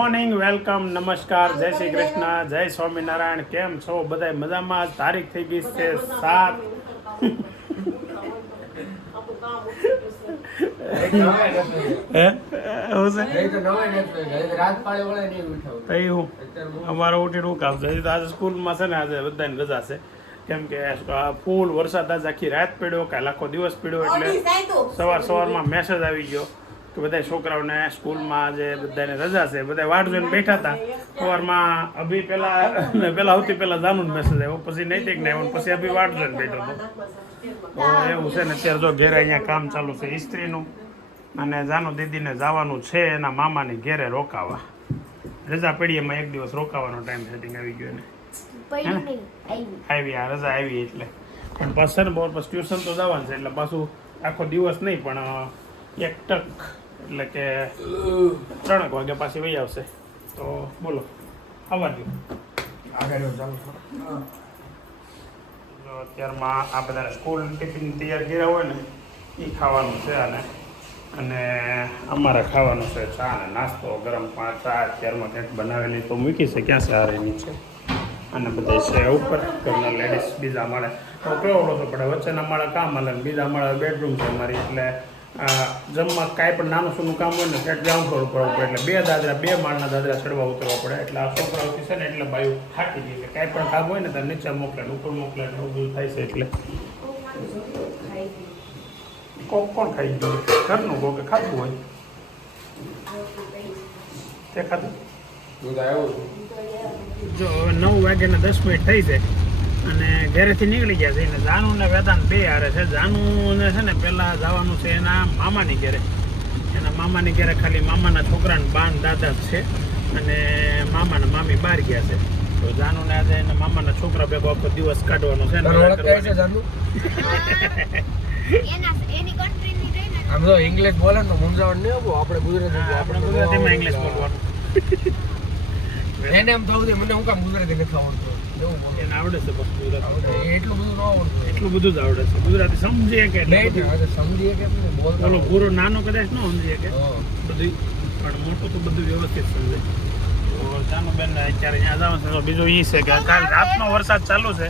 Morning, welcome, નમસ્કાર, જય શ્રી કૃષ્ણ, જય સ્વામિનારાયણ. કેમ છો બધા? મજામાં? તારીખ થઈ ગઈ છે 7. અમારો ઉઠીને કામ છે. આજે સ્કૂલમાં છે ને, આજે બધાની રજા છે. કેમ કે ફૂલ વરસાદ આજ આખી રાત પડ્યો, કાલ આખો દિવસ પડ્યો, એટલે સવારમાં મેસેજ આવી ગયો કે બધા છોકરાઓને સ્કૂલમાં આજે બધાને રજા છે. બધા વાટ જોઈને બેઠા હતા. સવારમાં અભી પહેલા સૌથી પહેલા જાનું મેસેજ આવ્યો, પછી નૈતિક ને આવ્યો, પછી અભી વાટ જોઈને બેઠો હતો. તો એવું છે ને, અત્યારે જો ઘેરે અહીંયા કામ ચાલુ છે ઇસ્ત્રીનું, અને જાનુ દીદીને જવાનું છે એના મામાની ઘેરે રોકાવા. રજા પડી એમાં એક દિવસ રોકાવાનો ટાઈમ સેટિંગ આવી ગયો ને આવી આ રજા આવી એટલે. પણ પાછળ ને બહુ પછી ટ્યુશન તો જવાનું છે, એટલે પાછું આખો દિવસ નહીં પણ એક ટક એટલે કે 3 વાગે પાછી વહી આવશે. તો બોલો, આવવા દો આગળ ચાલુ. અત્યારમાં આ બધા સ્કૂલ ટિફિન તૈયાર કર્યા હોય ને એ ખાવાનું છે. અને અમારે ખાવાનું છે ચા ને નાસ્તો, ગરમ ચા અત્યારમાં કંઈક બનાવેલી તો મૂકી છે. ક્યાં છે? આ રહી છે. અને બધા છે ઉપર ઘરના લેડીઝ બીજા માળે તો કેવડો તો પડે, વચ્ચેના માળે કામ હાલે, બીજા માળે બેડરૂમ છે અમારી. એટલે જમવા કાંઈ પણ નાનું સૂનું કામ હોય ને સેટ ગ્રાઉન્ડ ફ્લોર ઉપર પડે, એટલે 2 માળના દાદરા ચડવા ઉતરવા પડે. એટલે આ છોકરાઓથી છે ને એટલે બાયું થાકી ગઈ, એટલે કાંઈ પણ કામ હોય ને ત્યારે નીચે મોકલે, ઉપર મોકલે, એવું બધું થાય છે. એટલે કોણ ખાઈ ગયું? ઘરનું કોકે ખાધું હોય તે ખાધું. જો હવે 9 વાગ્યાને 10 મિનિટ થઈ છે અને ઘરેથી નીકળી ગયા છે. એને જાનુ ને વેદાંત 2 હારે છે. જાનુને છે ને પહેલાં જવાનું છે એના મામાની ઘરે. એના મામાની ઘરે ખાલી મામાના છોકરાને બાન દાદા છે, અને મામાના મામી બહાર ગયા છે. તો જાનુને આજે એના મામાના છોકરા ભેગો આખો દિવસ કાઢવાનો છે. આમ તો ઇંગ્લિશ બોલે તો મૂંઝાવણ નહીં આવું, આપણે ગુજરાતીમાં ઇંગ્લિશ બોલવાનું. એને એમ થવું મને હું કામ ગુજરાતી નથી આવડતું. એને આવડે છે બસ ગુજરાતી, એટલું બધું ન આવડતું. એટલું બધું જ આવડે છે ગુજરાતી. સમજીએ કે સમજીએ કે બોલો પૂરો નાનો કદાચ ન સમજીએ કે બધું, પણ મોટું તો બધું વ્યવસ્થિત સમજે. તો જાનુ બેન અત્યારે અહીંયા જવાનું છે. તો બીજું એ છે કે કાલ રાતનો વરસાદ ચાલુ છે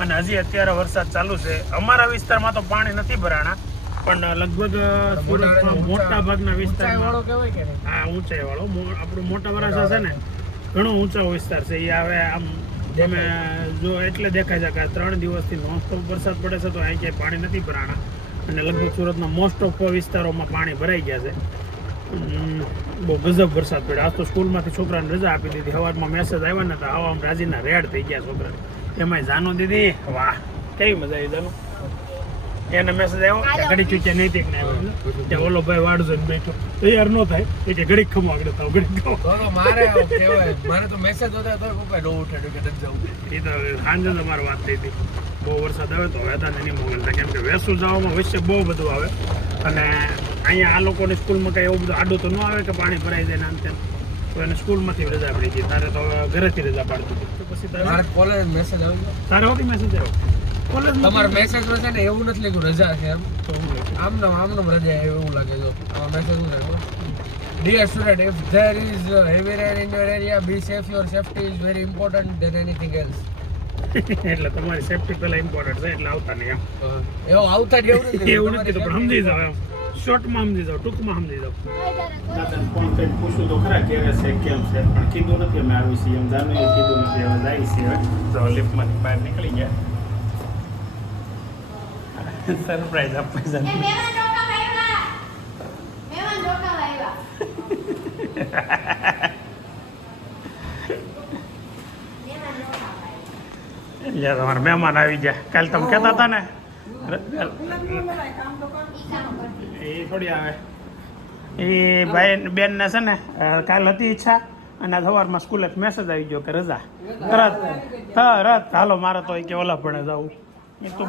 અને હજી અત્યારે વરસાદ ચાલુ છે. અમારા વિસ્તારમાં તો પાણી નથી ભરાણા, પણ લગભગ સુરતમાં મોટા ભાગના વિસ્તારમાં, હા ઊંચાઈ વાળો આપણું મોટા વરાછા છે ને, ઘણો ઊંચો વિસ્તાર છે. એ હવે આમ તમે જો એટલે દેખાય છે કે 3 દિવસથી નોનસ્ટોપ વરસાદ પડે છે, તો અહીં ક્યાંય પાણી નથી ભરાણા. અને લગભગ સુરતના મોસ્ટ ઓફ વિસ્તારોમાં પાણી ભરાઈ ગયા છે. બહુ ગજબ વરસાદ પડ્યો. આજ તો સ્કૂલમાંથી છોકરાને રજા આપી દીધી. સવારમાં મેસેજ આવ્યા ને તો આવામાં રાજીના રેડ થઈ ગયા છોકરાને. એમાંય જાનુ દીદી, વાહ કેવી મજા આવી જાનુ. એને મેસેજ આવ્યો ઘડી ચૂક્યા નૈતિક ને આવ્યો, ઓલો ભાઈ વાડ જોઈને બેઠો તૈયાર ન થાય એ કે ઘડીક ખમો આગળ થાવ ઘડીક મારે તો મેસેજ હોતા તો કોઈ ડો ઉઠાડ્યો કે નથી જવું. એ તો સાંજે જ અમારે વાત થઈ હતી. બહુ વરસાદ આવે તો વેતા નહીં મોકલતા, કેમ કે વેસુ જવામાં વચ્ચે બહુ બધું આવે. અને અહીંયા આ લોકોની સ્કૂલમાં કંઈ એવું બધું આડું તો ન આવે કે પાણી ભરાઈ જાય ને આમ તેમ. તો એને સ્કૂલમાંથી રજા પડી ગઈ. તારે તો ઘરેથી રજા પાડતી હતી. પછી તારે કોલેજ મેસેજ આવ્યો, તારે હોતી મેસેજ આવ્યો તમારા મેસેજમાં છે ને એવું નથી લખ્યું રજા છે, એમ આમનામ રજા એવું લાગે. જો આમાં મેસેજ શું છે, dear student, if there is heavy rain in your area, be safe. Your safety is very important than anything else. એટલે તમારી સેફ્ટી પહેલા ઇમ્પોર્ટન્ટ છે, એટલે આવતા નહીં એમ. એવું આવતા જ એવું નથી તો પણ સમજી જાવ, એમ શોર્ટમાં સમજી જાવ, ટૂંકમાં સમજી જાવ. દાદાને ફોન કરી પૂછું તો ખરા કેવે છે કેમ છે, પણ કીધું નથી અમે આવી છીએ એમ. જાનું કીધું નથી, હવે જાય છે. તો લિફ્ટમાંથી બહાર નીકળી ગયા. સરપ્રાઈઝ આપવા છે. તમારા મહેમાન આવી ગયા. કાલે તમે કહેતા હતા ને એ થોડી આવે. એ ભાઈ બેનને છે ને કાલે હતી ઈચ્છા, અને સવારમાં સ્કૂલે મેસેજ આવી ગયો કે રજા તરત હાલો. મારે તો કે ઓલા ભણે જવું. એ તો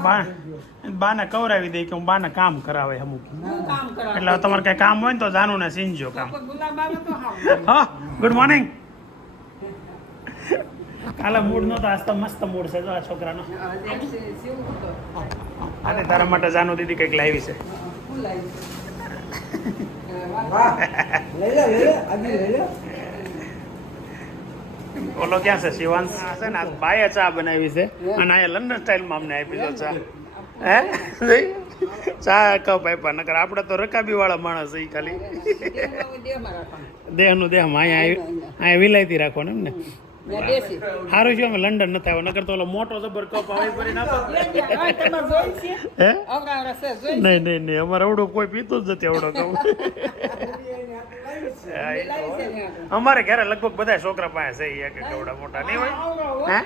બાને કવરાવી દે કે હું બાને કામ કરાવે અમુક. એટલે તમારે કઈ કામ હોય ને તો જાનું ને સીનજો કામ. હા, ગુડ મોર્નિંગ. કાલે મૂડ નતો, આજ તો મસ્ત મૂડ છે જો આ છોકરાનો. અને તારા માટે જાનુ દીદી કંઈક લાવી છે. ઓલો ક્યાં છે શિવાંશ છે ને, આ બાએ ચા બનાવી છે અને અહીંયા લંડન સ્ટાઇલમાં અમને આપી દો ચા. હે ચા કપ આપ્યા, નકર આપણે તો રકાબી વાળા માણસ છે ખાલી દેહનું દેહમાં અહીંયા વિલાયતી રાખો ને એમને. સારું છે અમે લંડન નથી આવ્યો, નકર તો ઓલો મોટો જબર કપ આવી પડી નાખો. હે નહીં નહીં નહીં, અમારે એવડો કોઈ પીતું જ નથી એવડો કપ. અમારે ઘરે લગભગ બધા છોકરા પાસે છે એક એવડા મોટા નહીં હોય. હે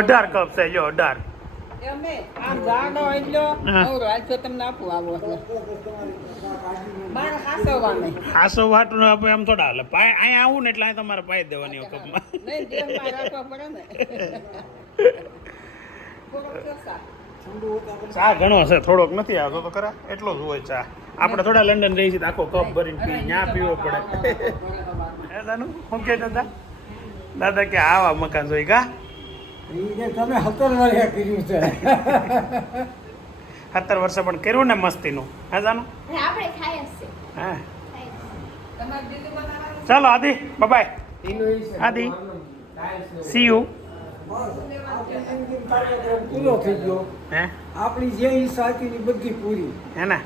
18 કપ છે, જો 18. હાસો વાટું આપે એમ થોડા હાલે. અહીંયા આવું ને એટલે તમારે પાઈ દેવાની કપમાં. ચા ઘણો છે, થોડોક નથી આવતો તો ખરા, એટલો જ હોય ચા. આપણે થોડા લંડન રહી છીએ તો આખો કપ ભરીને પી, ત્યાં પીવો પડે. હે દાનું શું કે દાદા? દાદા કે આવા મકાન જોઈ કા તમે 17 વર્ષે કર્યું છે. 17 વર્ષે પણ કર્યું ને મસ્તીનું. હે જાનું? હા ચાલો આદિ, બાય. આદિ સી યુ. પૂરો થઈ ગયો. હે આપણી જે ઈચ્છા હતી એ બધી પૂરી. હે ને?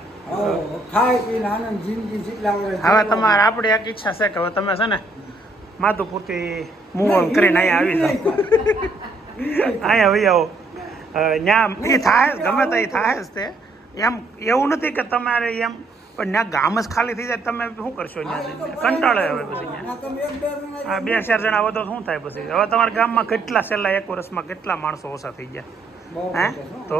ખાઈ પીને આનંદ જિંદગી જેટલા વર્ષ. હવે તમારે આપણી એક ઈચ્છા છે કે હવે તમે છે ને માધુપુરથી મૂવ ઓન કરીને અહીંયા આવી જાઓ. અહીંયા આવી આવો. ત્યાં એ થાય ગમે તો એ થાય જ તે. એમ એવું નથી કે તમારે એમ, પણ ત્યાં ગામ જ ખાલી થઈ જાય તમે શું કરશો? ત્યાં કંટાળે હવે પછી ત્યાં. હા 2-4 જણા વધો શું થાય પછી? હવે તમારા ગામમાં કેટલા છેલ્લા 1 વર્ષમાં કેટલા માણસો ઓછા થઈ ગયા? હે તો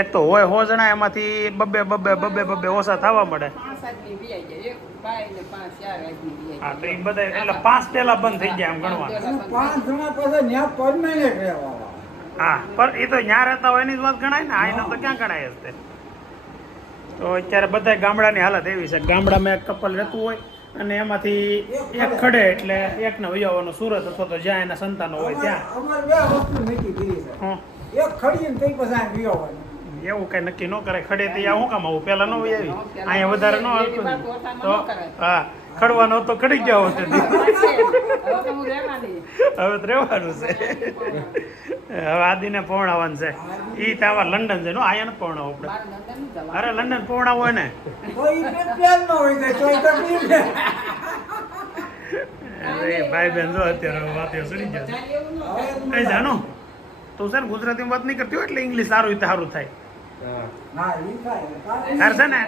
એક તો હોય 100 જણા, એમાંથી બબે ઓછા થવા મળે. હા તો એ બધા એટલે 5 પહેલા બંધ થઈ ગયા એમ ગણવાનું. 5 જણા પછી ન્યા પરમાનન્ટ રહેવા. હા પણ એ તો ત્યાં રહેતા હોય એની જ વાત ગણાય ને, આઈને તો ક્યાં ગણાય હશે? તો અત્યારે બધા ગામડાની હાલત એવી છે, ગામડામાં એક કપલ રહેતું હોય અને એમાંથી એક ખડે એટલે એકને વૈયાવાનો સુરત અથવા તો જ્યાં એના સંતાનો હોય ત્યાં. અમારે 2 વસ્તુ નક્કી કરી છે. એક ખડીને તઈ પછી આ વિયાવાનું. એવું કઈ નક્કી ન કરે. ખડે તો શું કામ આવું? પેલા ન હોય આવી, અહીંયા વધારે ન આવતું તો હા ખડવાનો તો ખડી ગયા હોત. હવે તો રહેવાનું છે. હવે આદિને પૌણાવાનું છે. એ તો આવા લંડન છે, અહીંયા નથી પૌણાવું આપણે. અરે લંડન પૌણાવું હોય ને અરે ભાઈ બેન જો અત્યારે વાતો સડી જાય. જાણો તું છે ને ગુજરાતીમાં વાત નહીં કરતી હોય એટલે ઇંગ્લિશ સારું સારું થાય. તારે છે ને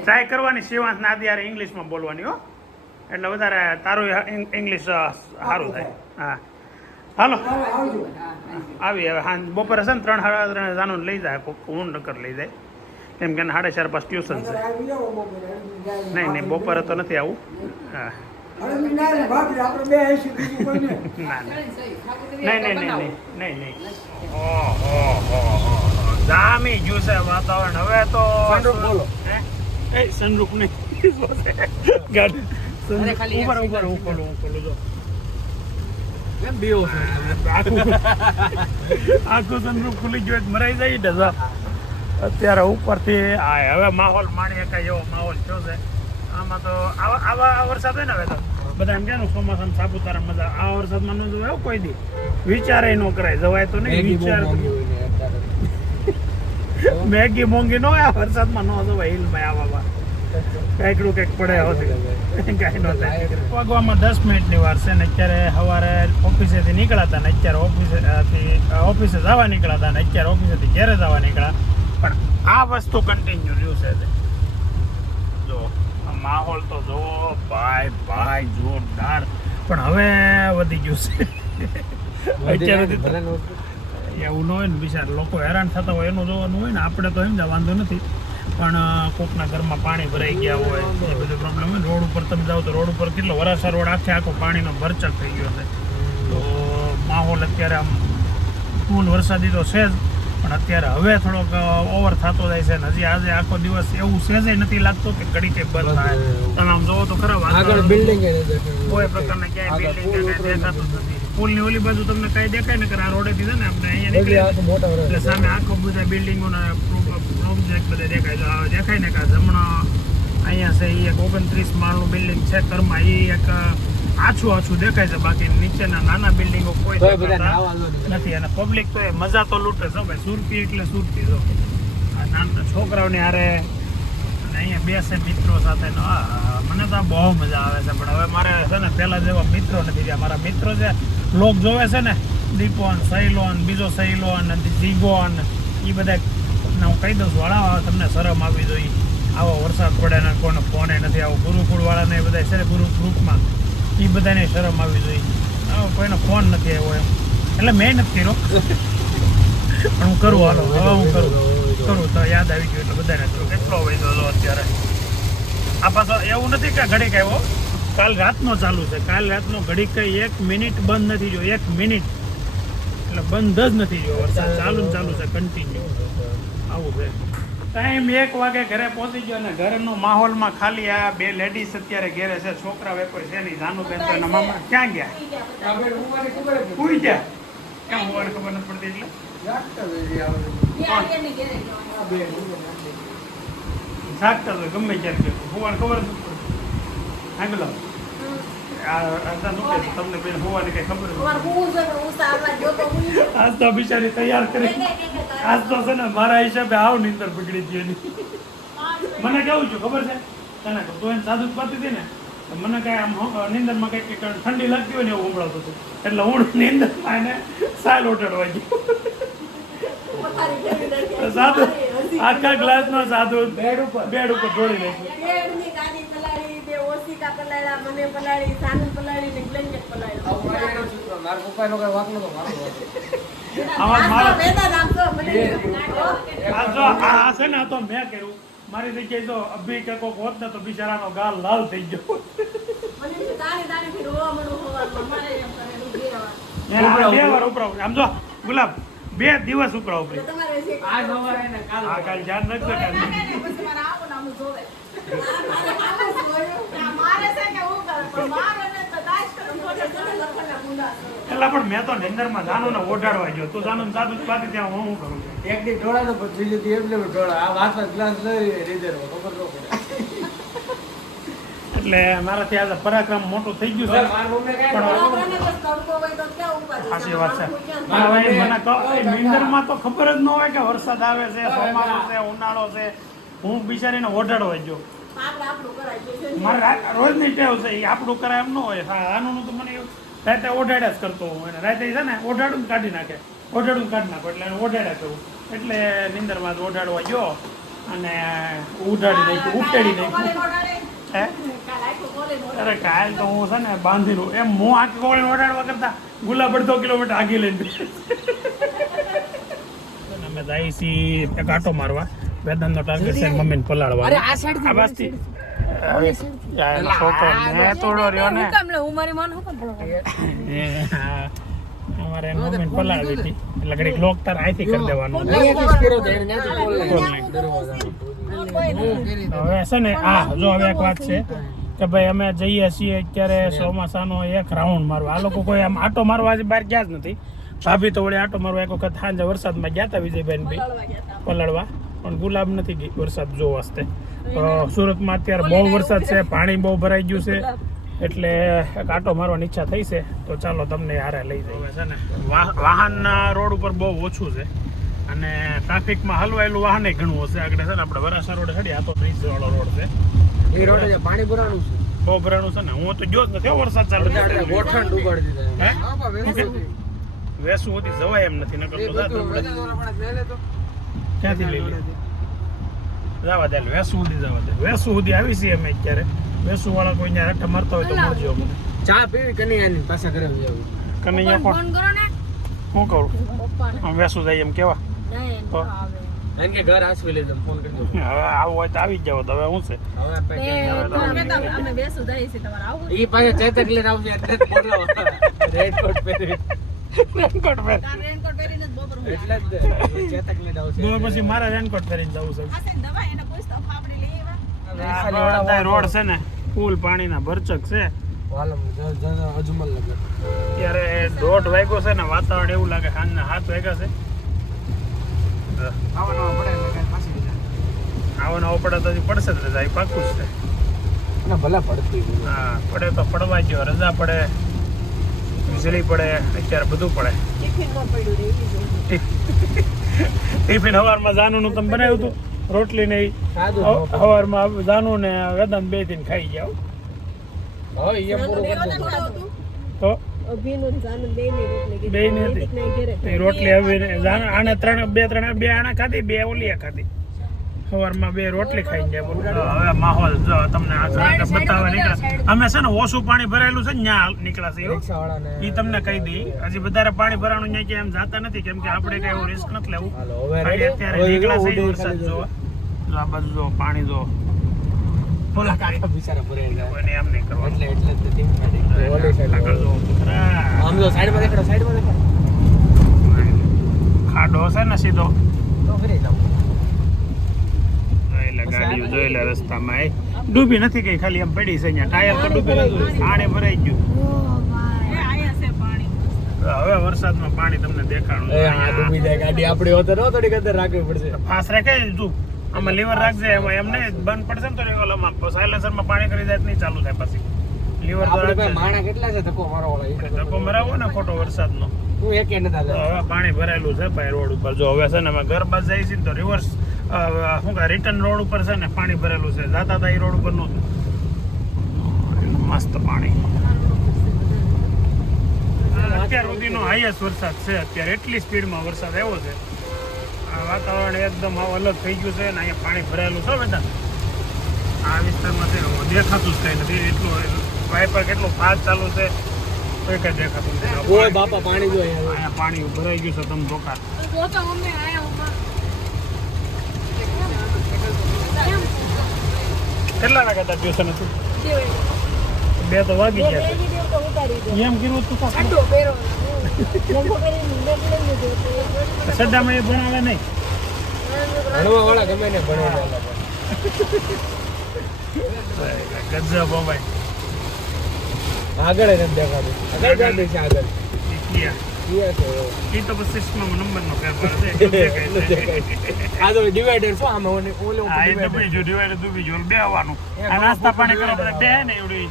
ટ્રાય કરવાની શિવાંશ ને આદિ યાર ઇંગ્લિશમાં બોલવાની હો, એટલે વધારે તારું ઇંગ્લિશ સારું થાય. હા હાલો આવી. હવે હા બપોરે છે ને 3-3:30 જાનું લઈ જાય, હું નકર લઈ જાય કેમ કે 4:30 પાસ ટ્યુશન છે. નહીં બપોરે તો નથી આવું. હા નહીં જામી ગયું છે વાતાવરણ. હવે તો બોલો સનરૂફ નહીં ગાડી ઉપર હું ખોલું જો આખું સનરૂફ ખુલી ગયું મરાઈ જાય ડઝા. અત્યારે ઉપરથી હવે માહોલ માણી શકાય એવો માહોલ થયો છે. આમાં તો આવા વરસાદ હોય ને હવે તો બધા એમ કે ચોમાસામાં સાપુતારા મજા. આ વરસાદમાં ન જવાય કોઈ દી, વિચારે ન કરાય. જવાય તો નહીં વિચાર. મેગી મોંઘી ન હોય આ વરસાદમાં ન જવાય. હિલમાં આવવામાં કાંઈકડું કંઈક પડે હોતી કાંઈ ન થાય. વાગવામાં 10 મિનિટની વાર છે ને. અત્યારે સવારે ઓફિસેથી નીકળ્યા ને અત્યારે ઓફિસે જવા નીકળ્યા ને અત્યારે ઓફિસેથી ઘરે જવા નીકળ્યા. પણ આ વસ્તુ કન્ટિન્યુ રહ્યું છે. જો માહોલ તો જોવો ભાઈ જોરદાર. પણ હવે વધી ગયું છે અત્યારે. એવું ન હોય ને બિચાર લોકો હેરાન થતા હોય એનું જોવાનું હોય ને. આપણે તો એમ જ વાંધો નથી, પણ કોકના ઘરમાં પાણી ભરાઈ ગયા હોય એ બધો પ્રોબ્લેમ હોય. રોડ ઉપર તમે જાઓ તો રોડ ઉપર કેટલો વરાસા રોડ આખો પાણીનો ભરચક થઈ ગયો છે. તો માહોલ અત્યારે આમ ફૂલ વરસાદી તો છે જ, પણ અત્યારે હવે થોડોક ઓવર થતો જાય છે. હજી આજે આખો દિવસ એવું સહેજે નથી લાગતું કે ઘડી કંઈ બંધ થાય. તમે આમ જોવો તો ખરા કોઈ પ્રકારના ક્યાંય બિલ્ડિંગ દેખાતું જ નથી. પુલની ઓલી બાજુ તમને કઈ દેખાય ને કે આ રોડેથી છે ને આપણે અહીંયા નીકળીએ એટલે સામે આખો બધા બિલ્ડિંગોના પ્રોજેક્ટ બધા દેખાય. દેખાય ને કે જમણા અહીંયા છે એ એક 29 માળનું બિલ્ડિંગ છે. કર્મા એ એક આછું દેખાય છે, બાકી નીચેના નાના બિલ્ડિંગો કોઈ તોય બધા દેખાતા નાવા જો નથી. અને પબ્લિક તો એ મજા તો લૂંટે છે ભાઈ. સુરતી એટલે સુરતી જો આ નાના છોકરાઓને હારે અને અહીંયા બેસે મિત્રો સાથે મને તો આ બહુ મજા આવે છે. પણ હવે મારે છે ને પહેલા જેવા મિત્રો નથી રહ્યા. મારા મિત્રો છે લોક જોવે છે ને, દીપોન, સૈલોન, બીજો સૈલોન, જીગોન, એ બધા હું કહી દઉં છું, હળાવા તમને શરમ આવી જોઈએ. આવો વરસાદ પડે ને કોઈને ફોને નથી, આવો ગુરુકુળ વાળાને એ બધા છે ને ગુરુ ગ્રુપમાં, એ બધાને શરમ આવી જોઈએ. આવો કોઈનો ફોન નથી આવ્યો એમ, એટલે મેં નથી કર્યો પણ હું કરું. હાલો હવે હું કરું તો યાદ આવી ગયું એટલે બધાને કરું. કેટલો વૈધો અત્યારે આ પાછો એવું નથી કે ઘડીક આવ્યો, કાલ રાતનો ચાલુ છે. કાલ રાતનો ઘડીક કઈ 1 મિનિટ બંધ નથી જો, 1 મિનિટ એટલે બંધ જ નથી જો. વરસાદ ચાલુ છે કન્ટિન્યુ. આવું છે. ટાઈમ 1 વાગે ઘરે પહોંચી ગયો અને ઘરનો માહોલમાં ખાલી આ 2 લેડીઝ અત્યારે ઘેરે છે. છોકરા વે કોઈ છે નહીં. જાનુબેન તો એના મામા ક્યાં ગયા? ઉઈ ગયા. ક્યાં હોવાને ખબર નથી પડતી એટલે જાગતા તો ગમે ત્યારે હોવાને ખબર નથી પડતી. હા બોલો તમને બેન હોવાની કઈ ખબર નથી. આજ તો બિચારી તૈયાર કરી. આજ તો છે ને મારા હિસાબે આવ નીંદર બગડી ગઈ એની. મને કેવું છું ખબર છે તને, તું એને સાદું પાતી હતી ને તો મને કઈ આમ નીંદરમાં કઈક ઠંડી લાગતી હોય ને એવું સંભળાતું હતું. એટલે હું નીંદરમાં એને સાલ ઓટાડવા ગયો. સાદું આખા ગ્લાસ નો સાદું બેડ ઉપર ઢોળી નાખ્યું. આ છે ને આ તો મેં કર્યું. મારી જગ્યાએ તો અભી કે કોક હોત ને તો બિચારાનો ગાલ લાલ થઈ ગયો. 2 વાર ઉપરાવ. આમ જો ગુલાબ 2 દિવસ ઉપરાવ ઉપરી. કાલ જાન રાખજો કાલ. એટલે પણ મેં તો નિંદરમાં જાનું ને ઓઢાડવા ગયો. તું જાનું ને સાદું બાકી ત્યાં હું કરું છું. એક દી ઢોળાનો પછી લીધી એમને ઢોળા આ વાસણ ગ્લાસ લઈ રીધેરો ખબર ન પડે. એટલે મારાથી આજે પરાક્રમ મોટું થઈ ગયું છે. સાચી વાત છે. મને નિંદરમાં તો ખબર જ ન હોય કે વરસાદ આવે છે, ચોમાસું છે, ઉનાળો છે. હું બિચારીને ઓઢાડવા ગયો. મારે રોજની ટેવ છે, એ આપણું કરાય એમ ન હોય. હા આનું તો મને રાતે ઓઢાડ્યા જ કરતો હું. એને રાતે છે ને ઓઢાડું કાઢી નાખે, ઓઢાડું કાઢી નાખો એટલે એને ઓઢાડ્યા કરું. એટલે નિંદરમાં ઓઢાડવા ગયો અને ઉઢાડી નાખ્યું, ઉકેડી નાખ્યું. હે અરે કાલ તો હું છે ને બાંધીનું એમ હું આખી કોળી ઓઢાડવા કરતા ગુલાબ 1.5 કિલોમીટર આગી લઈને અમે જઈએ છીએ એક આટો મારવા. વેદાંતનો ટાર્ગેટ છે મમ્મીને પલાળવા. આ બાજથી છોકરો મેં તોડો રહ્યો ને અમારે મમ્મીને પલાળવી હતી એટલે ઘડીક લોક તાર અહીંથી કરી દેવાનું. હવે છે ને જો હવે એક વાત છે કે ભાઈ અમે જઈએ છીએ અત્યારે ચોમાસાનો 1 રાઉન્ડ મારવા. આ લોકો કોઈ આમ આટો મારવા આજે બહાર ગયા જ નથી. ભાભી તો વળી આટો મારવા એક વખત સાંજે વરસાદમાં ગયા હતા વિજયભાઈ બી પલાળવા, પણ ગુલાબ નથી ગઈ વરસાદ જોવા વાસ્તે. સુરતમાં અત્યારે બહુ વરસાદ છે, પાણી બહુ ભરાઈ ગયું છે, એટલે એક આટો મારવાની ઈચ્છા થઈ છે. તો ચાલો તમને હારે લઈ જઈએ. છે ને વાહનના રોડ ઉપર બહુ ઓછું છે અને ટ્રાફિકમાં હલવાયેલું વાહન ઘણું હશે. આગળ છે ને આપણે વરાસા રોડ ચડી, આ તો બ્રિજ વાળો રોડ છે. એ રોડ પાણી ભરાણું છે, બહુ ભરાણું છે ને. હું તો ગયો જ નથી વરસાદ ચાલુ ગોઠણ ડૂબાડી દીધા. વેસુ સુધી જવાય એમ નથી. નકર તો ક્યાંથી લઈ લે જવા દે. વેસુ સુધી જવા દે. વેસુ સુધી આવી છીએ અમે અત્યારે. વેસુ વાળા કોઈ ત્યાં આટા મારતા હોય તો મળજો મને. ચા પીવી કનૈયાની પાછા ઘરે જાવ. કનૈયા કોણ? હું કહું આમ વેસુ જાય એમ કેવા એમ કે ઘર આસવી લેજો ફોન કરી દો. હવે આવું હોય તો આવી જ જાવ. તો હવે શું છે ઈ પાછા ચેતક લઈને આવશે એટલે મોટલો રેનકોટ પહેરી રેનકોટ પહેર એટલે જ ચેતક લઈને આવશે. પછી મારા રેનકોટ પહેરીને જવું છે. રોડ છે ને ફૂલ પાણીના ભરચક છે. અજમલ નગર ત્યારે 1:30 વાગ્યો છે ને વાતાવરણ એવું લાગે સાંજના 7 વાગ્યા છે. આવવાનો પડે તો પડશે જ ને, પાકું જ છે. ના ભલે પડતી હોય. હા પડે તો પડવા જો, રજા પડે, વીજળી પડે, અત્યારે બધું પડે. ટિફિન સવારમાં જાનુનું તમે બનાવ્યું હતું, રોટલી ને ઈ? સાદું સવારમાં જાનું ને વેદાંત બે થી ખાઈ જાવ હવે એ પૂરું કરી દઉં. તો બે ની હતી એ રોટલી હવે આને બે આણા ખાધી, બે ઓલી ખાધી. સવારમાં બે રોટલી ખાઈ જાય. બોલો હવે માહોલ જો તમને આ બતાવવા નીકળ્યા. અમે છે ને ઓછું પાણી ભરાયેલું છે ને ત્યાં નીકળ્યા છે રિક્ષાવાળાને એ તમને કહી દઈ. હજી વધારે પાણી ભરાવાનું ત્યાં ક્યાં એમ જાતા નથી, કેમ કે આપણે કઈ એવું રિસ્ક નથી લેવું. હાલો હવે ખાલી ready? અત્યારે હવે નીકળ્યા છે ઉડી વરસાદ ખાલી જો આ બાજુ જો પાણી જો ઓલા કાકા બિચારા ભરાઈ ગયા. કોઈને એમ નહીં કરવાનું. એટલે જ નથી કાઢી. ઓલી side આગળ જો કૂતરા. આમ જો સાઈડમાં દેખાડો, સાઈડમાં દેખાડો. ખાડો છે ને સીધો તો ફરી જાવ. એટલે ગાડીઓ જોઈ લે રસ્તામાં એ ડૂબી નથી ગઈ, ખાલી એમ પડી છે અહીંયા. ટાયર તો ડૂબી નથી, પાણી ભરાઈ ગયું. હવે વરસાદમાં પાણી તમને દેખાણું. એ આ ડૂબી જાય ગાડી આપણી હોતે નો થોડીક અંદર રાખવી પડશે. ફાસ રાખે તું આમાં લીવર રાખજે, એમાં એમને બંધ પડશે ને તો ઓલામાં સાયલેન્સરમાં પાણી કરી જાય તો નહીં ચાલુ થાય પછી. લીવર તો આપણે રાખજે. ભાઈ માણા કેટલા છે ધક્કો મારો વાળા ઈ તો ધક્કો મરાવો ને ખોટો વરસાદનો. હું એકે નતા તો હવે પાણી ભરાયેલું છે ભાઈ રોડ ઉપર. જો હવે છે ને અમે ઘર બાદ જઈએ છીએ ને તો રિવર્સ શું કહે રિટર્ન રોડ ઉપર છે ને પાણી ભરેલું છે. જાતા હતા એ રોડ ઉપર નું મસ્ત પાણી. અત્યાર સુધીનો હાઈએસ્ટ વરસાદ છે અત્યારે. એટલી સ્પીડમાં વરસાદ આવ્યો છે. આ વાતાવરણ એકદમ આવું અલગ થઈ ગયું છે ને અહીંયા પાણી ભરાયેલું છે બધા. આ વિસ્તારમાં છે દેખાતું જ કઈ નથી. એટલું વાઇપર કેટલું ફાસ્ટ ચાલુ છે કોઈ કઈ દેખાતું નથી. ઓય બાપા પાણી જો અહીંયા. અહીંયા પાણી ભરાઈ ગયું છે તમે ધોકા. કેટલા વાગ્યા હતા ટ્યુશન હતું? 2 તો વાગી ગયા છે. એમ કીધું તું સદામાં એ ભણાવે નહીં. ભણવા વાળા ગમે ને ભણવા ગજબ હો ભાઈ. આગળ જ નથી દેખાતું. આગળ ગાડી છે આગળ. ક્યાં? ક્યાં છે? એ તો પછી સિસ્ટમ નંબરનો ફેરફાર છે. આ તો ડિવાઈડર છો આમાં ઓલે હા એ divider. ડૂબી ગયું, ડિવાઈડર ડૂબી ગયું. બે આવવાનું. આ નાસ્તા પાણી કરવા બધા બે ને એવડી.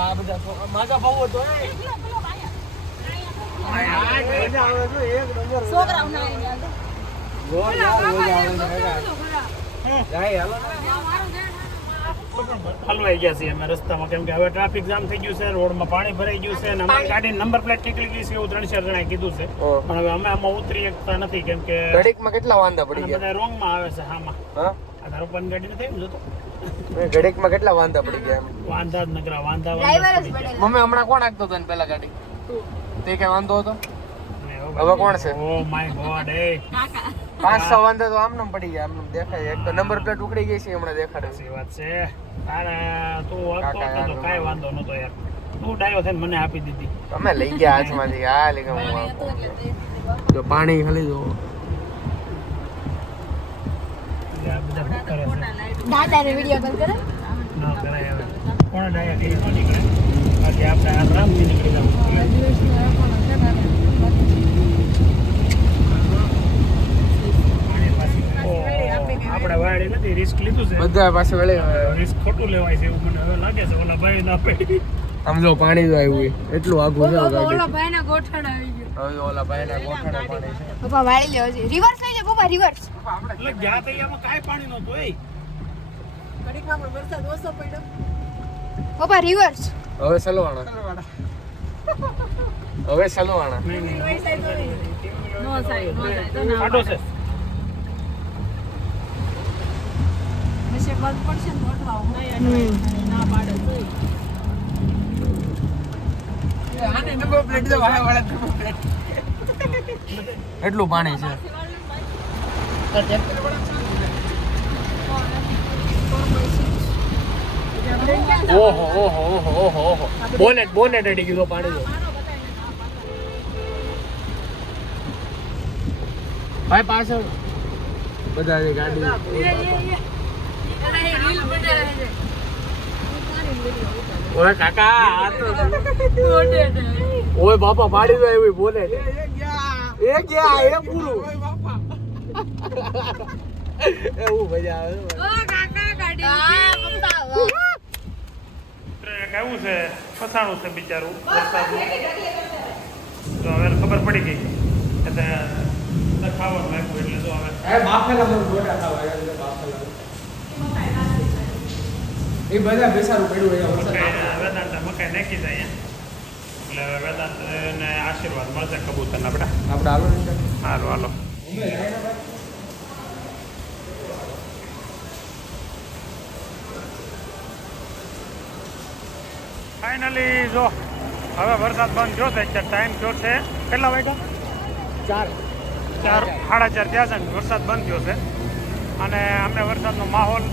આ બધા માગા ભાવ હતો એ. આ મજા આવે છે એક નંબર. જાય હાલો. હલવાઈ ગયા છીએ અમે રસ્તામાં, કેમ કે હવે ટ્રાફિક જામ થઈ ગયું છે, રોડમાં પાણી ભરાઈ ગયું છે અને અમારી ગાડીની નંબર પ્લેટ નીકળી ગઈ છે એવું 3-4 જણાએ કીધું છે. પણ હવે અમે આમાં ઉતરી શકતા નથી, કેમ કે ઘડીકમાં કેટલા વાંધા પડી ગયા? બધા રોંગમાં આવે છે. હામાં હા આ તારો પણ ગાડી નથી એમ જોતો ઘડીકમાં કેટલા વાંધા પડી ગયા એમ? વાંધા જ નકરા વાંધા મમ્મી હમણાં કોણ આગતો હતો ને પેલા ગાડી? તે કઈ વાંધો હતો? હવે કોણ છે? ઓ માય ગોડ એ 5-6 વાંધા તો આમનામ પડી ગયા. આમનામ દેખાય. એક તો નંબર પ્લેટ ઉકળી ગઈ છે હમણાં દેખાડે છે. સાચી વાત છે. તારે તું હતો તો કાંઈ વાંધો નતો યાર. તું ડાયો થઈને મને આપી દીધી. તમે લઈ ગયા હાથમાંથી. હા લીધા હું આપું. જો પાણી ખાલી જો. આ બધા શું કરે છે? દાદાને વિડિયો કોલ કરે ના કરાય હવે. કોણ ડાયા કરી તો નીકળે. આજે આપણે આરામથી નીકળી જવું. આપણે વાડી નથી, રિસ્ક લીધું છે. બધા પાસે વળે. રિસ્ક ખોટું લેવાય છે એવું મને હવે લાગે છે. ઓલા ભાઈ ના પડી. આમ જો પાણી જો આવ્યું એટલું આઘું છે ઓલો ગાડી. ભાઈના ગોઠણ આવી ગયો હવે ઓલા ભાઈના ગોઠણે પાણી છે. પપ્પા વાળી લેવો છે રિવર્સ લઈ જા પપ્પા રિવર્સ એટલે ગયા તઈ આમાં કાંઈ પાણી નહોતું એ. પપ્પા રિવર્સ હવે સલવાણા. હવે સલવાણા. નહીં, નહીં. નો સાઈડ ખાડો છે. પછી બંધ પડશે ને ગોઠવા ના પાડે આને નંબર પ્લેટ દો વાળા નંબર પ્લેટ. એટલું પાણી છે. ઓહો ઓહો ઓહો ઓહો ઓહો. બોનેટ અડી ગયું પાણી જો. ભાઈ પાછળ બધા જે ગાડી. ઓય કાકા આ તો ઓય બાપા પાડી દો એવી બોલે. એ ગયા એ પૂરું. એવું મજા આવે. ઓ કાકા ગાડી હા પપ્પા કેવું છે ફસાણું છે બિચારું વરસાદનું તો હવે ખબર પડી ગઈ એટલે ખાવાનું નાખ્યું એટલે તો હવે બાફેલા મને ગોટા ખાવા એટલે બાફેલા એ બધા બેસારું પડ્યું વેદાંત મકાઈ નાખી જાય એટલે હવે વેદાંતને આશીર્વાદ મળશે કબૂતરના આપણે હાલો હાલો હાલો ફાઇનલી જો હવે વરસાદ બંધ થયો છે અત્યારે ટાઈમ થયો છે કેટલા વાગ્યા 4 સાડા 4 થયા છે ને વરસાદ બંધ થયો છે અને અમને વરસાદનો માહોલ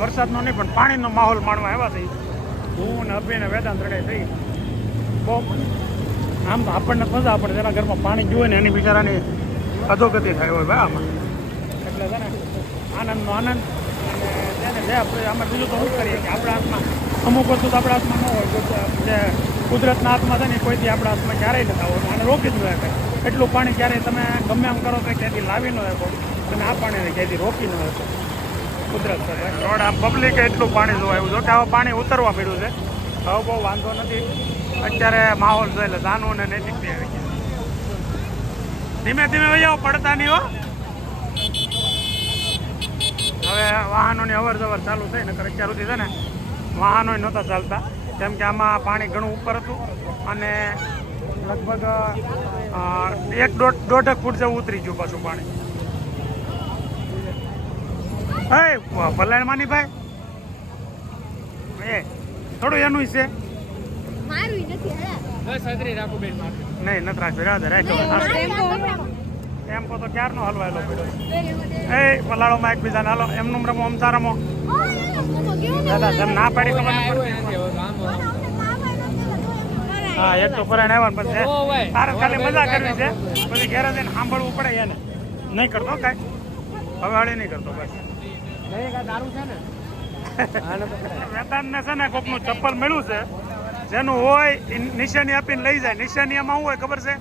વરસાદનો નહીં પણ પાણીનો માહોલ માણવા આવ્યા છે હું ને અભિને વેદાંત રડાઈ થઈ બહુ આમ તો આપણને મજા પડે જેના ઘરમાં પાણી જોઈએ ને એની બિચારાની અધોગતિ થાય હોય ભાઈ આમાં એટલે છે ને આનંદનો આનંદ અને તેને જે આપણે આમાં બીજું તો શું કરીએ કે આપણા હાથમાં અમુક વસ્તુ તો આપણા હાથમાં ન હોય જે કુદરતના હાથમાં છે ને કોઈથી આપણા હાથમાં ક્યારેય નથી આવવાનું આને રોકી જ ન શકે એટલું પાણી ક્યારેય તમે ગમે એમ કરો તો ક્યાંથી લાવી ન શકો અને આ પાણીને ક્યાંથી રોકી ન શકો કુદરત છે રોડ આ પબ્લિકે એટલું પાણી જોવાયું જો કે હવે પાણી ઉતરવા મળ્યું છે હવે બહુ વાંધો નથી અત્યારે માહોલ છે એટલે જાનવું ને નૈતિક આવી ગયા ધીમે ધીમે વહી આવો પડતા નહીં હો હવે વાહનોની અવર જવર ચાલુ થઈ ને અત્યાર સુધી છે ને વાહનો નહોતા ચાલતા કેમ કે આમાં પાણી ઘણું ઉપર હતું અને લગભગ 1-1.5 ફૂટ જેવું ઉતરી ગયું પાછું પાણી હે ભલાણ માની ભાઈ એ થોડું એનું છે મારું નથી નહીં નથી રાખવી રાખ્યો ટેમ્પો તો ક્યારનો હલવાયેલો પડ્યો એ પલાળોમાં એકબીજાને હાલો એમનું રમો અમતા રમો દાદા તમે ના પાડી ખબર હા એક તો પરાણ આવ્યા પછી તારે ખાલી મજા કરવી છે પછી ઘેર જઈને સાંભળવું પડે એને નહીં કરતો કાંઈ હવે હળી નહીં કરતો બસ વેતાનને છે ને કોકનું ચપ્પલ મળ્યું છે જેનું હોય એ નિશાની આપીને લઈ જાય નિશાની એમાં શું હોય ખબર છે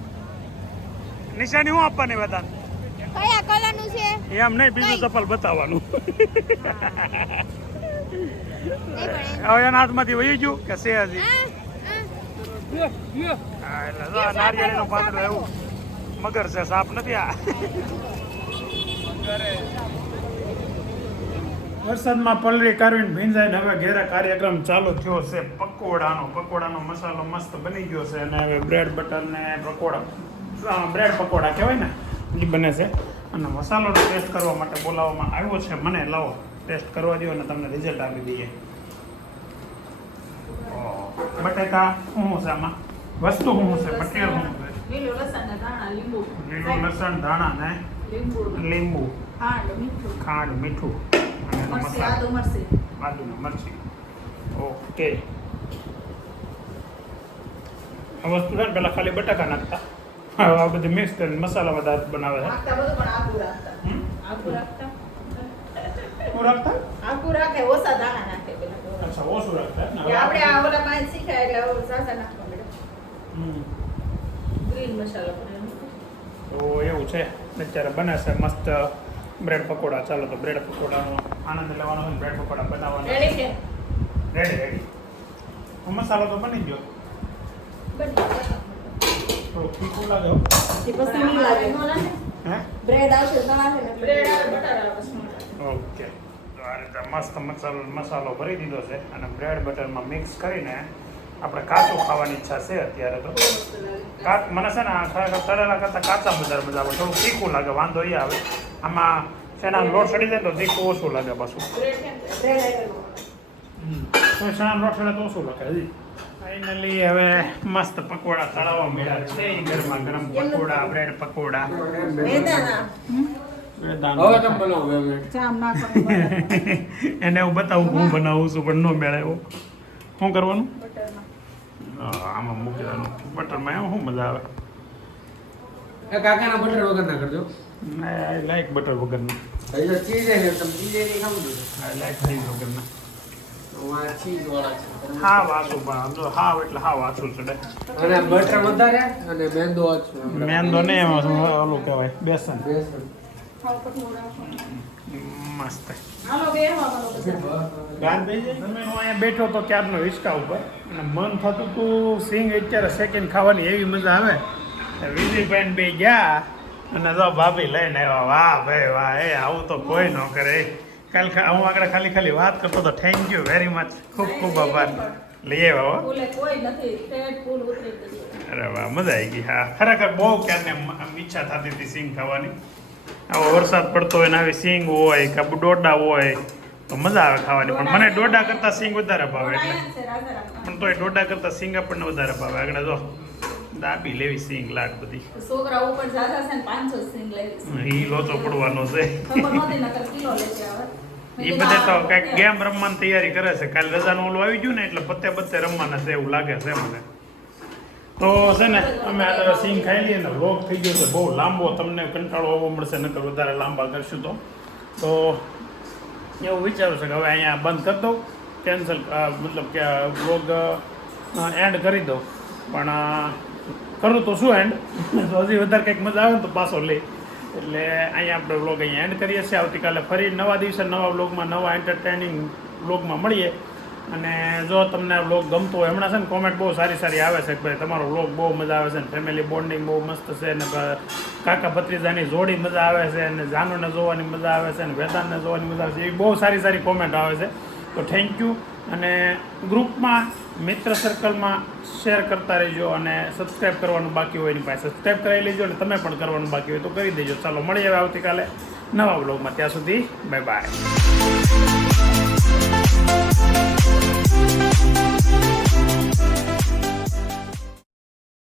નિશાની શું આપવાની વેતાન કયા કલરનું છે એમ નહીં બીજું ચપ્પલ બતાવવાનું હવે એના હાથમાંથી વહી ગયું કે છે હજી એટલે નારિયેળીનું પાંદડું એવું મગર છે સાપ નથી આ વરસાદમાં પલરી કારવીને ભીંજાઈને હવે ઘેરે કાર્યક્રમ ચાલુ થયો છે પકોડાનો મસાલો મસ્ત બની ગયો છે અને હવે બ્રેડ બટર ને પકોડા બ્રેડ પકોડા કહેવાય ને એ બને છે અને મસાલોનો ટેસ્ટ કરવા માટે બોલાવવામાં આવ્યો છે મને લાવો ટેસ્ટ કરવા દો અને તમને રિઝલ્ટ આપી દઈએ બટેકા શું છે આમાં વસ્તુ શું છે મટીરિયલ શું છે લીલું લસણ ધાણા ને લીંબુ ખાંડ મીઠું આદુ મરચી ઓકે આ વસ્તુ છે ને પેલા ખાલી બટાકા નાખતા હવે આ બધી મિક્સ કરીને મસાલામાં દાળ બનાવે છે શું રાખતા અચ્છા ઓછું રાખતા તો એવું છે અત્યારે બને છે મસ્ત બ્રેડ પકોડા ચાલો તો બ્રેડ પકોડાનો આનંદ લેવાનો હોય બ્રેડ પકોડા બનાવવાનો રેડી મસાલો તો બની ગયો થોડું તીખું લાગે ઓકે તો આ રીતે મસ્ત મસાલો ભરી દીધો છે અને બ્રેડ બટરમાં મિક્સ કરીને આપણે કાચું ખાવાની ઈચ્છા છે અત્યારે તો મને છે ને ખરેખર તળેલા કરતાં કાચા બજાર મજા આવે થોડું તીખું લાગે વાંધો એ આવે આમાં શેના લોટ ચડી જાય તો તીખું ઓછું લાગે પાછું શેના લોટ ચડે તો ઓછું લાગે હજી ફાઇનલી હવે મસ્ત પકોડા તળાવવા મળ્યા છે ગરમા ગરમ પકોડા બ્રેડ પકોડા એને હું બતાવું હું બનાવું છું પણ ન મેળે એવું શું કરવાનું આમાં મૂકી દેવાનું બટરમાં એમ શું મજા આવે કાકાના બટર વગર ના કરજો આઈ લાઈક બટર વગરનું ચીઝ આઈ લાઈક ચીઝ વગરના ચીઝ વાળા છે હા વાસું પણ જો હાવ એટલે હાવ વાસું ચડે અને બટર વધારે અને મેંદો ઓછો મેંદો નહીં એમાં ઓલું કહેવાય બેસન ખાવ કઠોળ રાખો. મસ્ત હાલો બેહવા કરો બધા. તમે હું અહીંયા બેઠો તો ક્યારનો હિંચકા ઉપર અને મન થતું તું સિંગ અત્યારે સેકન્ડ ખાવાની એવી મજા આવે વિજયભાઈ બે ગયા અને તો ભાભી લઈને આવ્યા. વાહ ભાઈ વાહ, એ આવું તો કોઈ ન કરે. કાલ હું આગળ ખાલી વાત કરતો તો થેન્ક યુ વેરી મચ, ખૂબ ખૂબ આભાર. લઈ આવ્યા હો. ફૂલે કોઈ નથી, પેટ ફૂલ ઉતરી ગયું. અરે વાહ, મજા આવી ગઈ. હા ખરેખર બહુ ક્યારને આમ ઈચ્છા થતી હતી સિંગ ખાવાની. આવો વરસાદ પડતો હોય ને આવી સિંગ હોય કે ડોડા હોય તો મજા આવે ખાવાની. પણ મને ડોડા કરતાં સિંગ વધારે ભાવે એટલે. આયા છે રાજા પણ તોય ડોડા કરતાં સિંગ આપણને વધારે ભાવે. આગળ જો દાબી લેવી સિંગ લાટ બધી. છોકરા ઉપર જાજા છે ને 500 સિંગ લેવી એ લોચો પડવાનો છે. ખબર નહોતી નકર કિલો લેતે આવે. એ બધે તો કંઈક ગેમ રમવાની તૈયારી કરે છે. કાલે રજાનું ઓલું આવી ગયું ને એટલે પત્તે રમવાના છે એવું લાગે છે મને. તો છે ને અમે આ સિંગ ખાઈ લઈએ ને વ્લોગ થઈ ગયો છે બહુ લાંબો, તમને કંટાળો આવવો મળશે નકર વધારે લાંબા કરશું તો એવું વિચારું છે કે હવે અહીંયા બંધ કરી દઉં, કેન્સલ મતલબ કે વ્લોગ એન્ડ કરી દઉં. પણ કરું તો શું એન્ડ, તો હજી વધારે કંઈક મજા આવે ને તો પાછો લઈ. એટલે અહીંયા આપણે વ્લોગ અહીંયા એન્ડ કરીએ છીએ. આવતીકાલે ફરી નવા દિવસે નવા વ્લોગમાં નવા એન્ટરટેનિંગ વ્લોગમાં મળીએ. અને જો તમને આ વ્લોગ ગમતો હોય, હમણાં છે ને કોમેન્ટ બહુ સારી આવે છે કે ભાઈ તમારો વ્લોગ બહુ મજા આવે છે ને ફેમિલી બોન્ડિંગ બહુ મસ્ત છે ને કાકા ભત્રીજાની જોડી મજા આવે છે અને જાનુને જોવાની મજા આવે છે અને વેદાંતને જોવાની મજા આવે છે. એવી બહુ સારી કોમેન્ટ આવે છે. તો થેન્ક યુ. અને ગ્રુપમાં મિત્ર સર્કલમાં શેર કરતા રહેજો અને સબસ્ક્રાઈબ કરવાનું બાકી હોય એની પાસે સબસ્ક્રાઈબ કરાવી લેજો અને તમે પણ કરવાનું બાકી હોય તો કરી દેજો. ચાલો મળીએ હવે આવતીકાલે નવા વ્લોગમાં. ત્યાં સુધી બાય બાય.